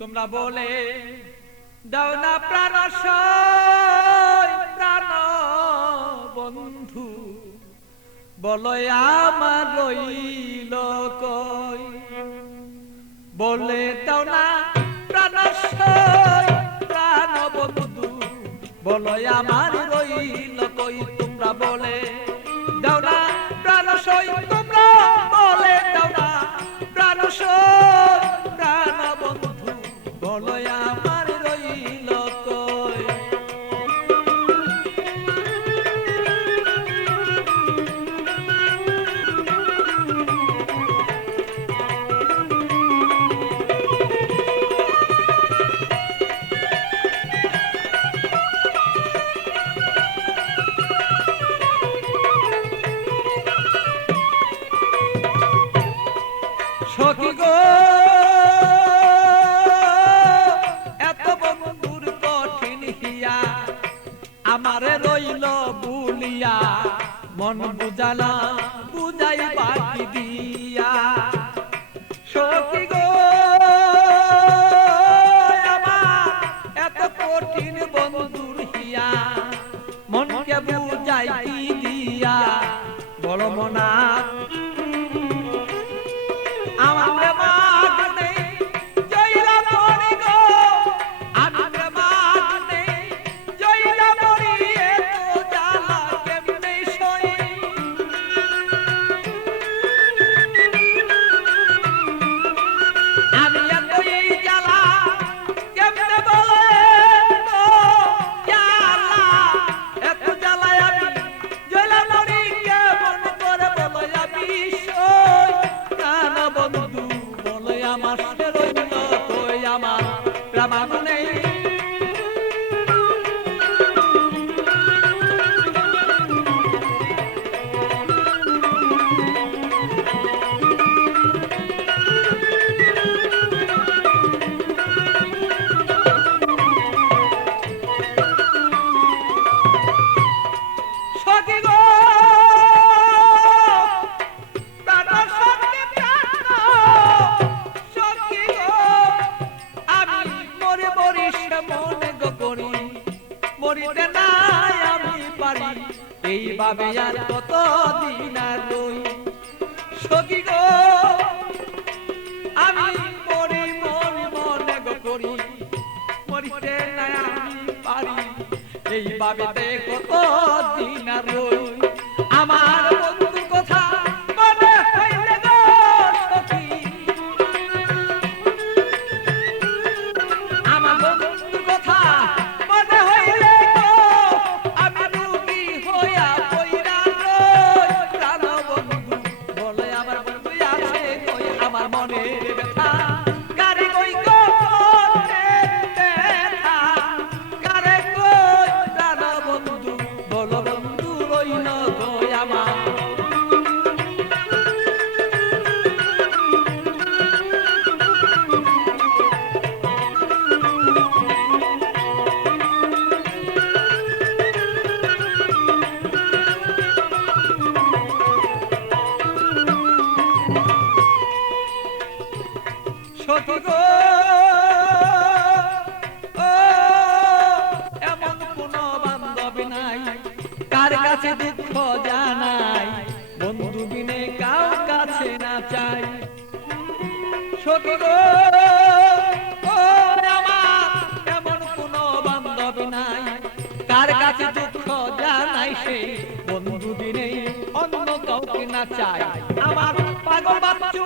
তোমরা বলে দাও না প্রাণ প্রাণ বন্ধু, বলো আমার রইল কই। বলে দাও না প্রাণ প্রাণ বন্ধু, বলো আমার রইল কই। তোমরা বলে দাও না প্রাণ তোমরা বলে দাও না প্রাণ প্রাণ বন্ধু, বলো আমার রইল কই। সখী গো এত বন্ধুর কঠিন হিয়া, আমারে রইল বুলিয়া, মন বুঝালা বুঝাই বাকি দিয়া। সখী গো আমার এত কঠিন বন্ধুর হিয়া, মনকে বুঝাই কি দিয়া। বড় মনা আমার প্রেমাগ নেই জয়লা মরি গো, আমি প্রেমাগ নেই জয়লা মরি, এত জ্বালা কেমনে সই। আমি এত এই জ্বালা কেমনে বলে গো জ্বালা, এত জ্বালায় আমি জয়লা মরি কেমন করে বলো আমি সই। কানা বন্ধু বলে আমার রইল কই, আমার প্রাণ নেই। সখী গো প্রাণ সখী প্রাণ সখী গো, আমি মরে মরি সে মনে গো করি, মরিতে নাই আমি পারি, এইভাবে আর কত দিন আর রই। সখী গো আমি মরি মরি মনে গো করি, মরিতে নাই আমি পারি, এইভাবে কত দিন আর রই। আমার বন্ধুর কথা মনে হইলে গো সখী, আমার বন্ধুর কথা মনে হইলে গো, আমি রোগী হইয়া পইরা রই। প্রাণ বন্ধু বলে আমার বন্ধু আছে কই, আমার মনের ব্যথা কারে কই গো মনের ব্যথা কারে কই। প্রাণ বন্ধু বলো বন্ধু রইল কই আমার। সখী গো ও এমন কোন বান্ধবী নাই, কার কাছে দুঃখ জানাই, বন্ধু বিনে কার কাছে না চাই। সখী গো ও আমার এমন কোন বান্ধবী নাই, কার কাছে দুঃখ জানাই, সে বন্ধু বিনে অন্য কাউকে না চাই। আমার পাগল বাচ্চু